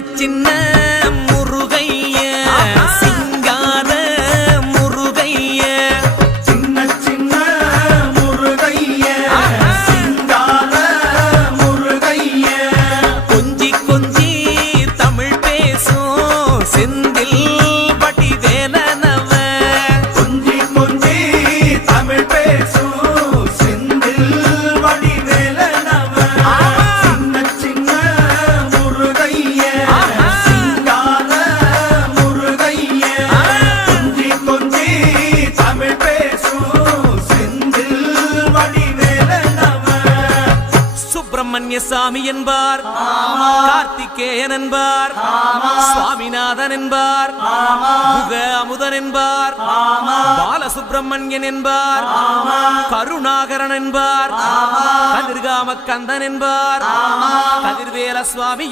சின்ன முருகைய சிங்கார முருகைய சின்ன சின்ன முருகைய சிங்கார முருகைய கொஞ்சி கொஞ்சி தமிழ் பேசும் செந்தில் வடிவேலனவ கொஞ்சி கொஞ்சி தமிழ் பேசும் செந்தில் வடிவேலனவ சின்ன சின்ன முருகைய சிங்கார முருகைய கொஞ்சி கொஞ்சி தமிழ் பேசும் செந்தில் வடிவேலனவ சுப்பிரமணிய சாமி என்பார், கார்த்திகேயன் என்பார், சுவாமிநாதன் என்பார், முக அமுதன் என்பார், பாலசுப்பிரமணியன் என்பார், கருணாகரன் என்பார், கதிர்காம கந்தன் என்பார், கதிர்வேல சுவாமி